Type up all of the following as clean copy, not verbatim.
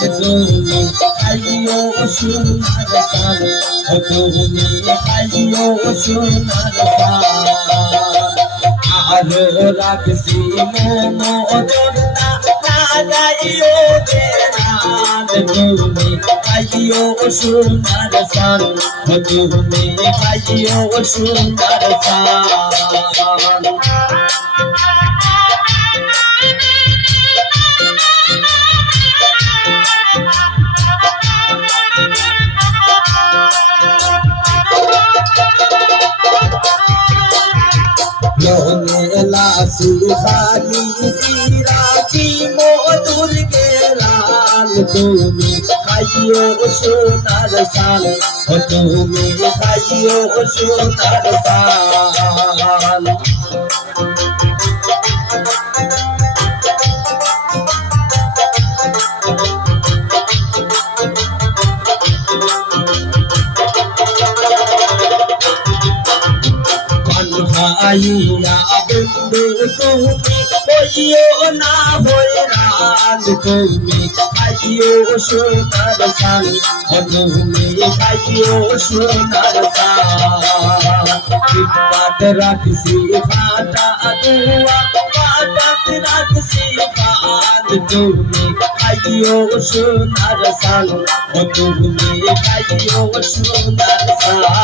তুমি খাইও সোনার সান তুমি খাইও সোনার সান আরো রাখছি মোমোদর না যাইও বেড়ান তুমি খাইও সোনার সান তুমি খাইও সোনার সান সুহানি রাখি মধুর গেলাল তুমি খাইও সোনার সাল তুমি খাইও সোনার সাল আইয়া বন্ধু তুমি হইও না হইরান তুমি খাইও সোনার সান তুমি খাইও সোনার সান বিপাত রাখছি ফাটা দুয়া ফাটাত রাখছি পান তুমি খাইও সোনার সান তুমি খাইও সোনার সান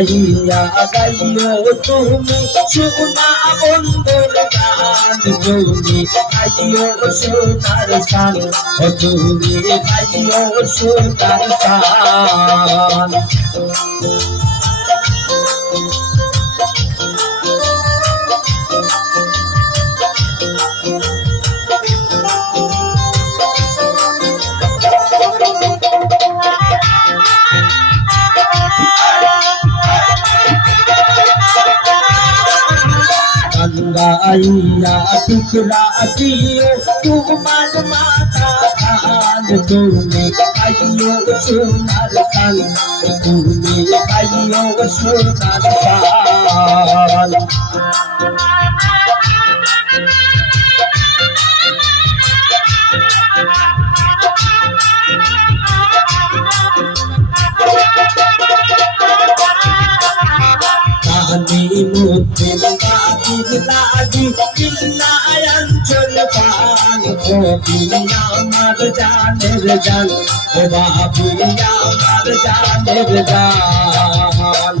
গাইয়া গাইও তুমি সোনা বন্ধুর গান তুমি গাইও সোনার সান তুমি গাইও সোনার সান গাইয়া টুকরা দিও তোমার মাথা খান তুমি খাইও সোনার সান তুমি খাইও সোনার সান মুক্তির বাদির লাগি চিন্নায়ঞ্চল পান কবি আমার জানের জান ও বাবি আমার জানের জান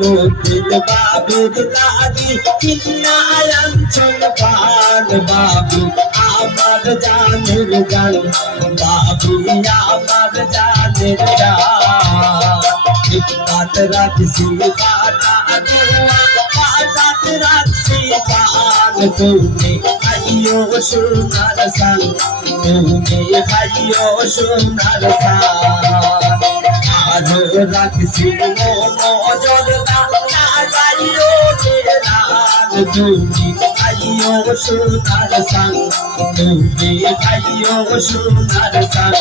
মুক্তির বাবির লাগি চিন্নায়ঞ্চল পান বাবি আমার জানের জান বাবি আমার জানের জান বিপাত রাখছি ফাটা দুয়া ফাটাত রাখছি পান তুমি খাইও সোনার সান তুমি খাইও সোনার সান আরো রাখছি মোমোদর না যাইও বেড়ান তুমি খাইও সোনার সান তুমি খাইও সোনার সান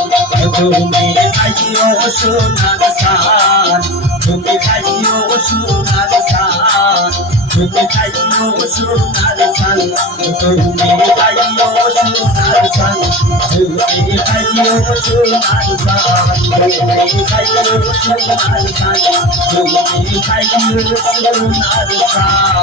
তুমি খাইও সোনার সান তুমি খাইও সোনার সান তুমি খাইও সোনার সান তুমি খাইও সোনার সান তুমি খাইও সোনার সান তুমি খাইও সোনার সান তুমি খাইও সোনার সান